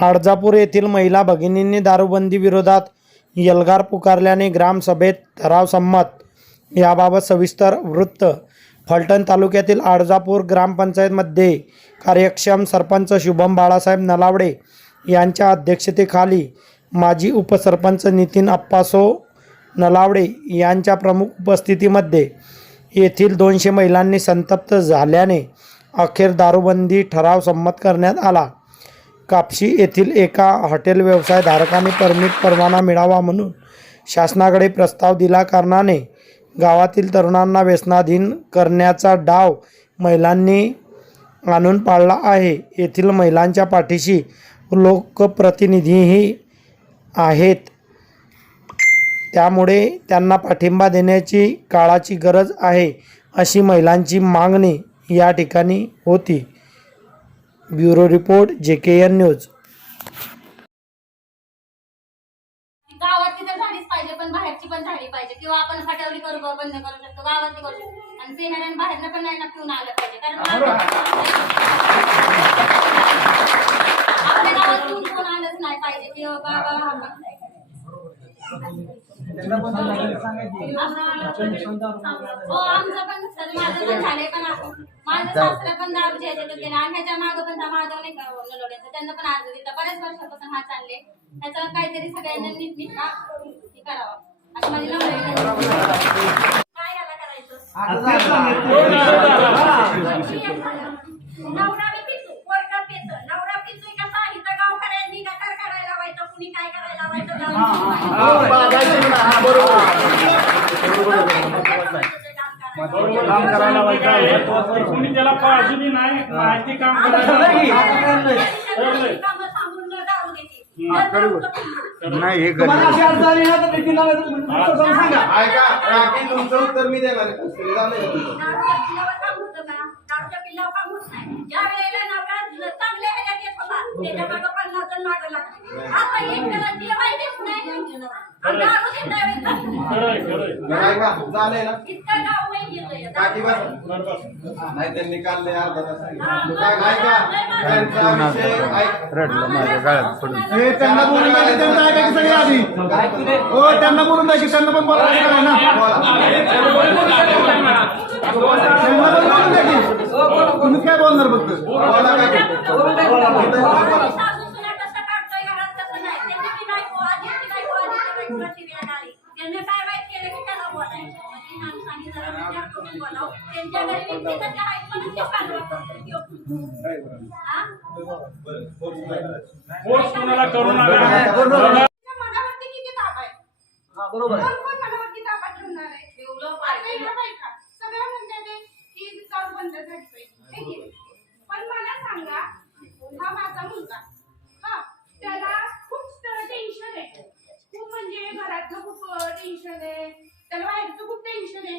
आडजापूर येथील महिला भगिनींनी दारूबंदी विरोधात यलगार पुकारल्याने ग्रामसभेत ठराव संमत. याबाबत सविस्तर वृत्त. फलटण तालुक्यातील आडजापूर ग्रामपंचायतमध्ये कार्यक्षम सरपंच शुभम बाळासाहेब नलावडे यांच्या अध्यक्षतेखाली माजी उपसरपंच नितीन अप्पासो नलावडे यांच्या प्रमुख उपस्थितीमध्ये येथील दोनशे महिलांनी संतप्त झाल्याने अखेर दारूबंदी ठराव संमत करण्यात आला. कापशी येथील एका हॉटेल व्यवसाय धारकाने परमिट परवाना मिळावा म्हणून शासनाकडे प्रस्ताव दिला कारणाने गावातील तरुणांना व्यसनाधीन करण्याचा डाव महिलांनी आणून पाळला आहे. येथील महिलांच्या पाठीशी लोकप्रतिनिधीही आहेत. त्यामुळे त्यांना पाठिंबा देण्याची काळाची गरज आहे अशी महिलांची मागणी या ठिकाणी होती. ब्युरो रिपोर्ट जे के एन न्यूज. गावातली तर झालीच पाहिजे पण बाहेरची पण झाली पाहिजे. किंवा आपण हटवली करू बंद करू शकतो. गावातली करू शकतो आणि बाहेरनं पण नाही ना पिऊन आलं पाहिजे. कारण आपल्या गावात पिऊन कोण आलंच नाही पाहिजे. की बाबा आपण हो. आमचं पण माझं पण झालंय पण. माझं सासरा पण दारू घ्यायचे होते आणि ह्याच्या मागं पण त्या माधव नाही का त्यांना पण दिला बऱ्याच वर्षापासून हा चालले त्याचं काहीतरी सगळ्यांना नीट नीट का हे करावं. असं माझी नवरा काय याला करायचं? नवरा बी पितो पोरगा पितो. नवरा पितोय कसा इथं गावकऱ्यांनी गटार काढायला लावायचं कुणी काय करायला लावायचं? काम करायला पाहिजे कोणी त्याला काळजी बी नाही माहिती काम करायला कामं थांबून न दारू देते नाही हे. ऐका राखी तुमचं उत्तर मी देणार आहे. तुमचं? झालंय ना? इतकं गाव नाही त्यांनी काढले अर्धा तास. सांगितलं. काय ऐका त्यांचा विषय ऐक. रडलं माझ्या गळ्यात पडून. हे त्यांना बोलून द्या की त्यांचं ऐका की सगळे आधी. हो त्यांना बोलून द्या की त्यांना पण बोलायचं ना. त्यांना पण बोलून द्या की तुम्ही काय बोलणार फक्त? बोला. काय बोलाव म्हणून ते मनावरती किती ताप आहे बरोबर कोण कोण मनावरती ठेवणार आहे का? सगळं म्हणतात की बंद झाली पाहिजे पण मला सांगा हा माझा मुलगा हा त्याला खूप टेन्शन आहे खूप म्हणजे घरातलं खूप टेन्शन आहे त्याला बाहेरचं खूप टेन्शन आहे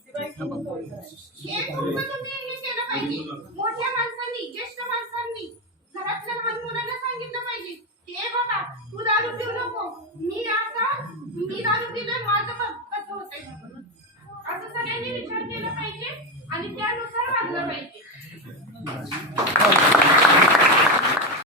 मोठ्या माणसांनी ज्येष्ठ माणसांनी घरातल्या लहान मुलांना सांगितलं पाहिजे ते बाबा तू दारू पिऊ नको मी आता मी दारू पिलं माझं मग कसं होत असं सगळ्यांनी विचार केला पाहिजे आणि त्यानुसार वागलं पाहिजे.